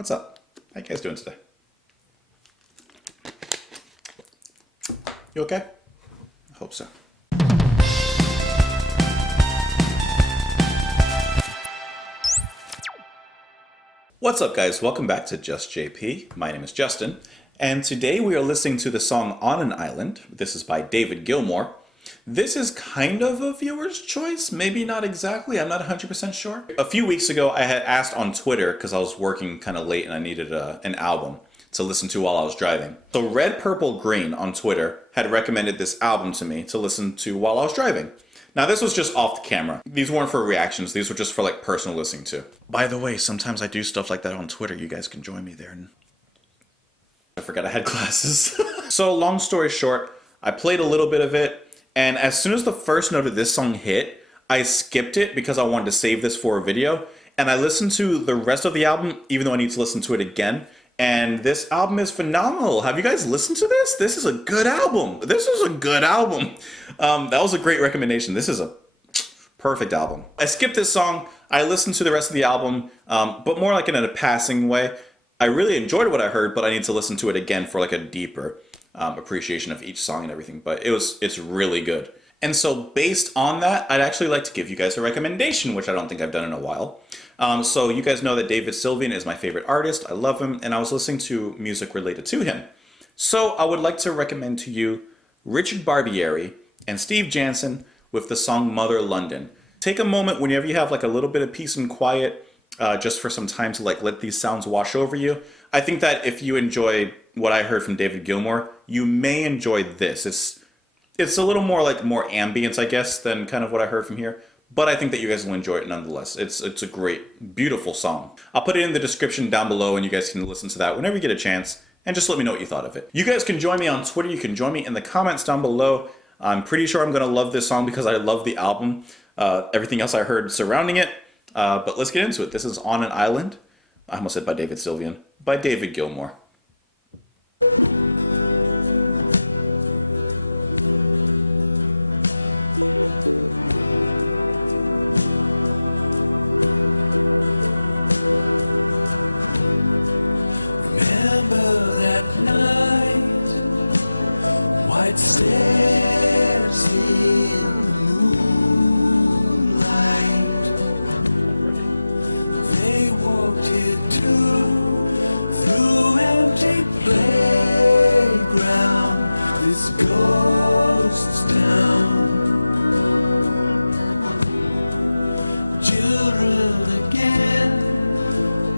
What's up? How you guys doing today? You okay? I hope so. What's up, guys? Welcome back to Just JP. My name is Justin, and today we are listening to the song On an Island. This is by David Gilmour. This is kind of a viewer's choice, maybe not exactly, I'm not 100% sure. A few weeks ago I had asked on Twitter, because I was working kind of late and I needed an album to listen to while I was driving. So Red Purple Green on Twitter had recommended this album to me to listen to while I was driving. Now this was just off the camera. These weren't for reactions, these were just for like personal listening to. By the way, sometimes I do stuff like that on Twitter, you guys can join me there. I forgot I had classes. So long story short, I played a little bit of it, and as soon as the first note of this song hit, I skipped it because I wanted to save this for a video, and I listened to the rest of the album, even though I need to listen to it again, and this album is phenomenal. Have you guys listened to this? This is a good album. This is a good album. That was a great recommendation. This is a perfect album. I skipped this song. I listened to the rest of the album, but more like in a passing way. I really enjoyed what I heard, but I need to listen to it again for like a deeper appreciation of each song and everything, but it's really good. And so based on that, I'd actually like to give you guys a recommendation, which I don't think I've done in a while. So you guys know that David Sylvian is my favorite artist. I love him, and I was listening to music related to him. So I would like to recommend to you Richard Barbieri and Steve Jansen with the song Mother London. Take a moment whenever you have like a little bit of peace and quiet, just for some time to like let these sounds wash over you. I think that if you enjoy what I heard from David Gilmour, you may enjoy this. It's a little more ambience, I guess, than kind of what I heard from here. But I think that you guys will enjoy it nonetheless. It's a great, beautiful song. I'll put it in the description down below and you guys can listen to that whenever you get a chance and just let me know what you thought of it. You guys can join me on Twitter. You can join me in the comments down below. I'm pretty sure I'm going to love this song because I love the album. Everything else I heard surrounding it. But let's get into it. This is On an Island. I almost said by David Sylvian. By David Gilmour. Remember that night, white stairs in the moonlight. They walked here too, through empty playground, this ghost town. Children again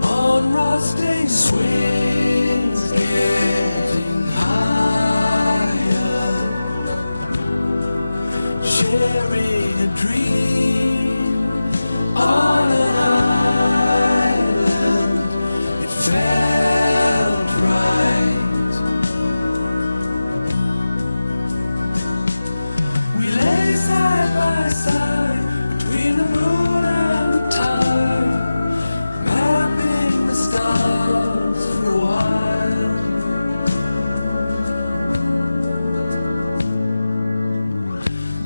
on rusty swings, getting higher, sharing a dream on an island. It felt right. We lay side by side between the moon and the tide, mapping the stars for a while.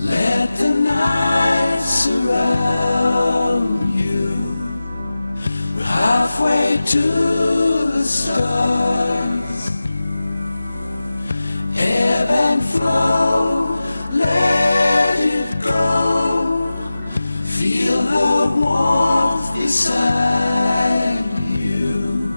Let the night surround you. We're halfway to the stars. Ebb and flow, let it go. Feel her warmth beside you.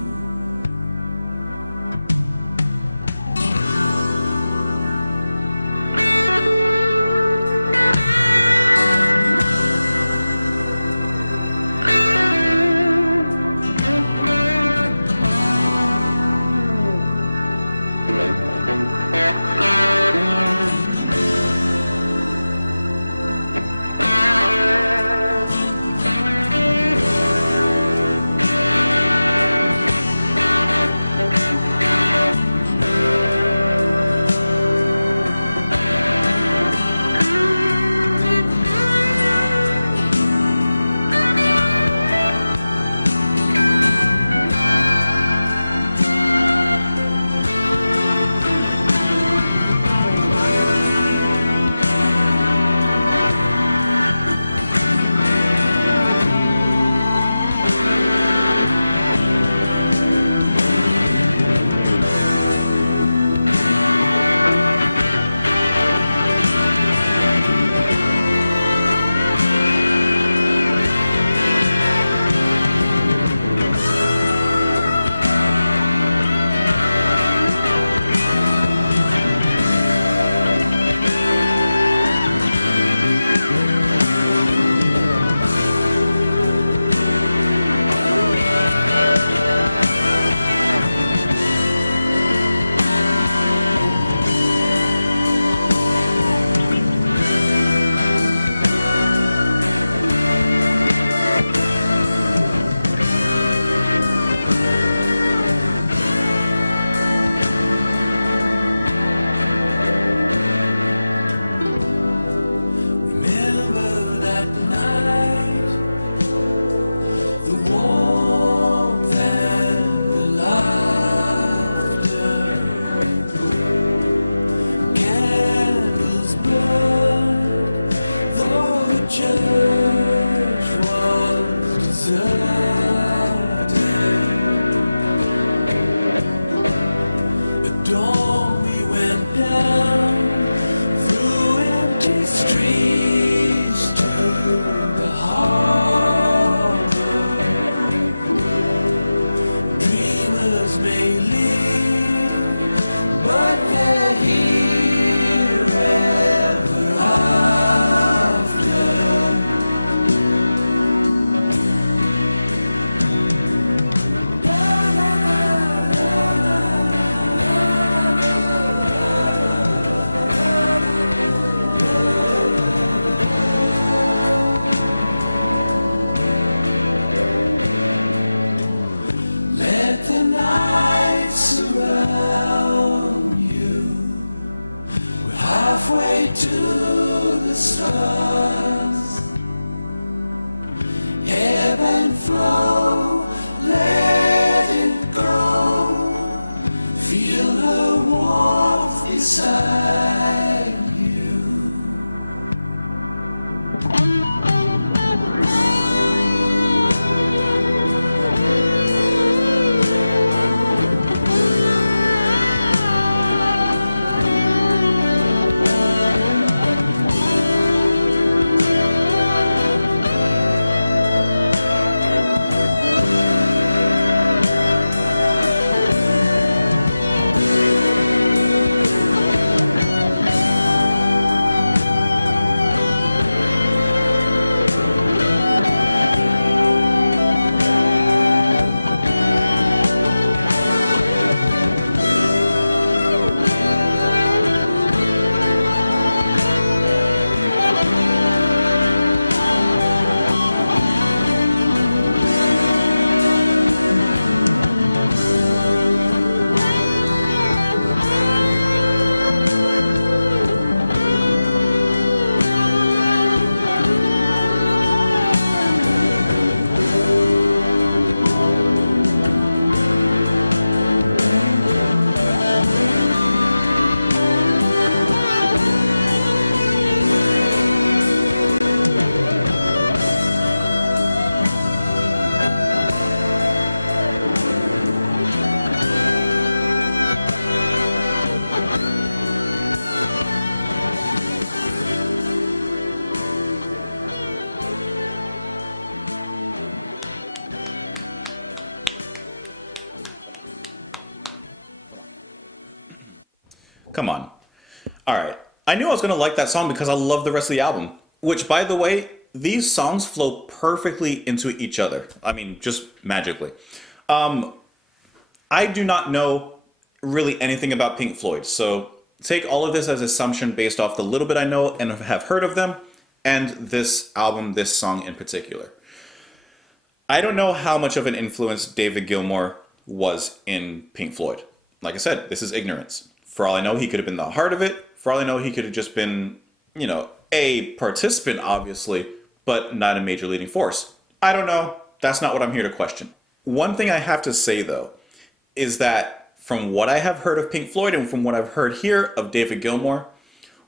halfway to the stars. Ebb and flow, let it go. Feel her warmth beside you. Come on. All right. I knew I was going to like that song because I love the rest of the album. Which, by the way, these songs flow perfectly into each other. I mean, just magically. I do not know really anything about Pink Floyd, so take all of this as assumption based off the little bit I know and have heard of them, and this album, this song in particular. I don't know how much of an influence David Gilmour was in Pink Floyd. Like I said, this is ignorance. For all I know, he could have been the heart of it. For all I know, he could have just been, a participant, obviously, but not a major leading force. I don't know. That's not what I'm here to question. One thing I have to say, though, is that from what I have heard of Pink Floyd and from what I've heard here of David Gilmour,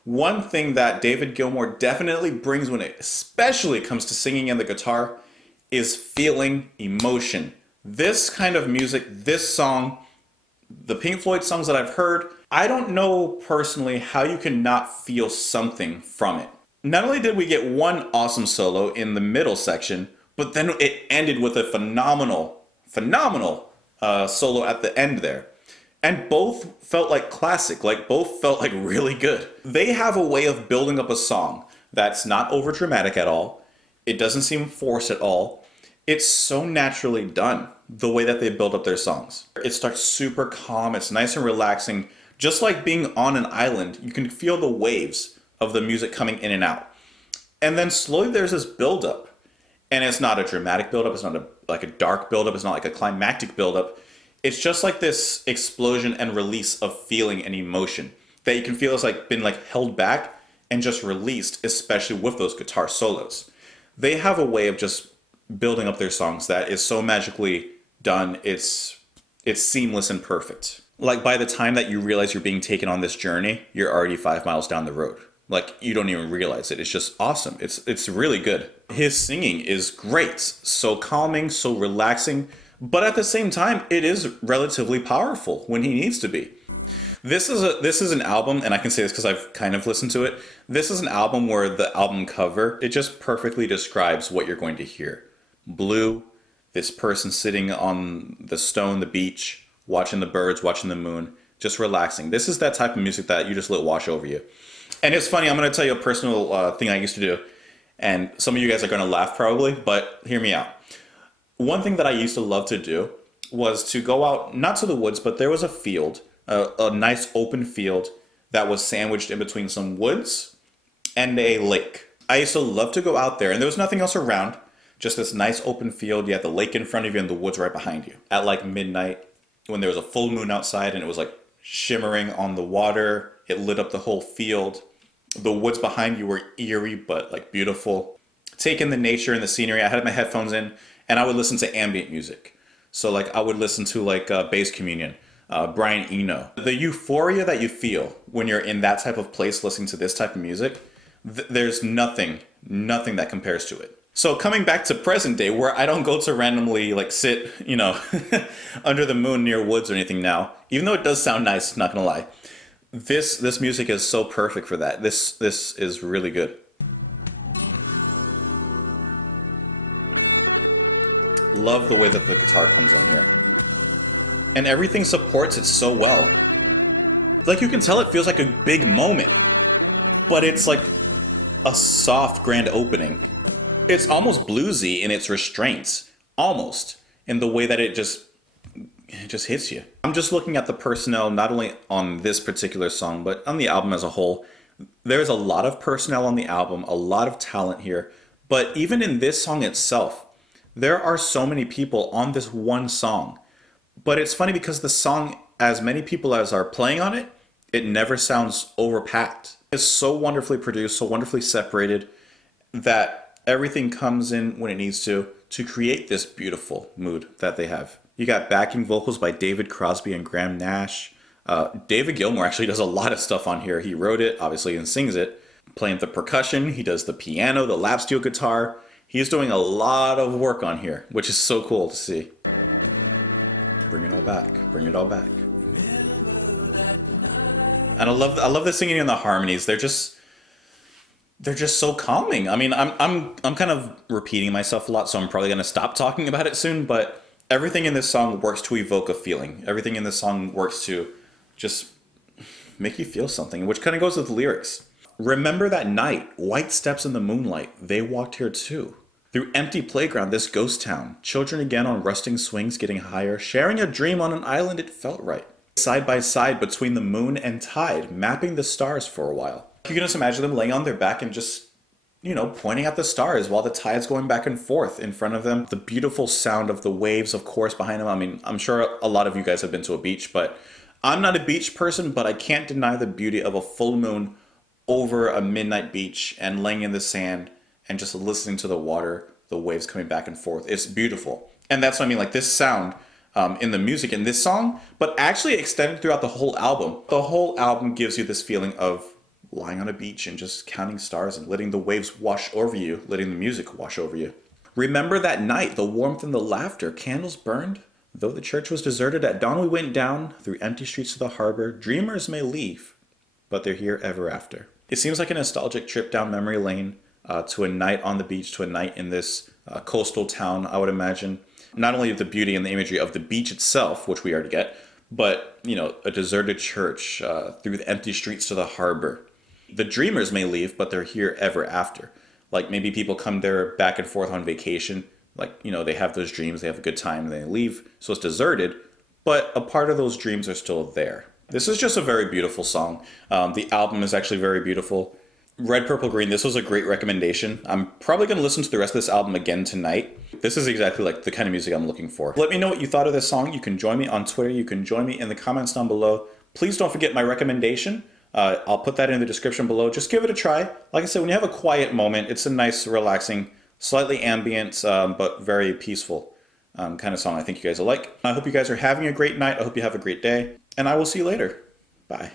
one thing that David Gilmour definitely brings when it especially comes to singing and the guitar is feeling, emotion. This kind of music, this song, the Pink Floyd songs that I've heard, I don't know personally how you can not feel something from it. Not only did we get one awesome solo in the middle section, but then it ended with a phenomenal solo at the end there. And both felt like classic, like both felt like really good. They have a way of building up a song that's not over dramatic at all. It doesn't seem forced at all. It's so naturally done, the way that they build up their songs. It starts super calm, it's nice and relaxing. Just like being on an island, you can feel the waves of the music coming in and out. And then slowly there's this buildup. And it's not a dramatic buildup, it's not like a dark buildup, it's not like a climactic buildup. It's just like this explosion and release of feeling and emotion that you can feel has been held back and just released, especially with those guitar solos. They have a way of just building up their songs that is so magically done. It's seamless and perfect. Like by the time that you realize you're being taken on this journey, you're already 5 miles down the road. Like you don't even realize it. It's just awesome. It's really good. His singing is great. So calming, so relaxing, but at the same time, it is relatively powerful when he needs to be. This is an album, and I can say this because I've kind of listened to it. This is an album where the album cover, it just perfectly describes what you're going to hear. Blue, this person sitting on the stone, the beach, watching the birds, watching the moon, just relaxing. This is that type of music that you just let wash over you. And it's funny, I'm going to tell you a personal thing I used to do. And some of you guys are going to laugh probably, but hear me out. One thing that I used to love to do was to go out, not to the woods, but there was a field, a nice open field that was sandwiched in between some woods and a lake. I used to love to go out there, and there was nothing else around, just this nice open field. You had the lake in front of you and the woods right behind you. At midnight, when there was a full moon outside and it was shimmering on the water, it lit up the whole field. The woods behind you were eerie but like beautiful. Take in the nature and the scenery. I had my headphones in and I would listen to ambient music. So like I would listen to like Bass Communion, Brian Eno. The euphoria that you feel when you're in that type of place listening to this type of music, there's nothing that compares to it. So coming back to present day, where I don't go to randomly like sit, under the moon near woods or anything now, even though it does sound nice, not gonna lie. This music is so perfect for that. This is really good. Love the way that the guitar comes in there. And everything supports it so well. Like you can tell it feels like a big moment, but it's like a soft grand opening. It's almost bluesy in its restraints, almost, in the way that it just hits you. I'm just looking at the personnel, not only on this particular song, but on the album as a whole. There's a lot of personnel on the album, a lot of talent here, but even in this song itself, there are so many people on this one song. But it's funny because the song, as many people as are playing on it, it never sounds overpacked. It's so wonderfully produced, so wonderfully separated, that everything comes in when it needs to create this beautiful mood that they have. You got backing vocals by David Crosby and Graham Nash. David Gilmour actually does a lot of stuff on here. He wrote it, obviously, and sings it. Playing the percussion, he does the piano, the lap steel guitar. He's doing a lot of work on here, which is so cool to see. Bring it all back. Remember that night. And I love the singing and the harmonies. They're just so calming. I mean, I'm kind of repeating myself a lot, so I'm probably gonna stop talking about it soon. But everything in this song works to evoke a feeling. Everything in this song works to just make you feel something, which kind of goes with the lyrics. Remember that night, white steps in the moonlight. They walked here too. Through empty playground, this ghost town. Children again on rusting swings, getting higher, sharing a dream on an island. It felt right. Side by side between the moon and tide, mapping the stars for a while. You can just imagine them laying on their back and just, pointing at the stars while the tide's going back and forth in front of them. The beautiful sound of the waves, of course, behind them. I mean, I'm sure a lot of you guys have been to a beach, but I'm not a beach person, but I can't deny the beauty of a full moon over a midnight beach and laying in the sand and just listening to the water, the waves coming back and forth. It's beautiful. And that's what I mean, like this sound in the music in this song, but actually extended throughout the whole album. The whole album gives you this feeling of lying on a beach and just counting stars and letting the waves wash over you, letting the music wash over you. Remember that night, the warmth and the laughter, candles burned. Though the church was deserted, at dawn we went down through empty streets to the harbor. Dreamers may leave, but they're here ever after. It seems like a nostalgic trip down memory lane to a night on the beach, to a night in this coastal town, I would imagine. Not only the beauty and the imagery of the beach itself, which we already get, but, a deserted church through the empty streets to the harbor. The dreamers may leave, but they're here ever after. Like maybe people come there back and forth on vacation. Like, they have those dreams, they have a good time, and they leave. So it's deserted, but a part of those dreams are still there. This is just a very beautiful song. The album is actually very beautiful. Red, Purple, Green, this was a great recommendation. I'm probably going to listen to the rest of this album again tonight. This is exactly like the kind of music I'm looking for. Let me know what you thought of this song. You can join me on Twitter. You can join me in the comments down below. Please don't forget my recommendation. I'll put that in the description below. Just give it a try. Like I said, when you have a quiet moment, it's a nice, relaxing, slightly ambient, but very peaceful kind of song I think you guys will like. I hope you guys are having a great night. I hope you have a great day. And I will see you later. Bye.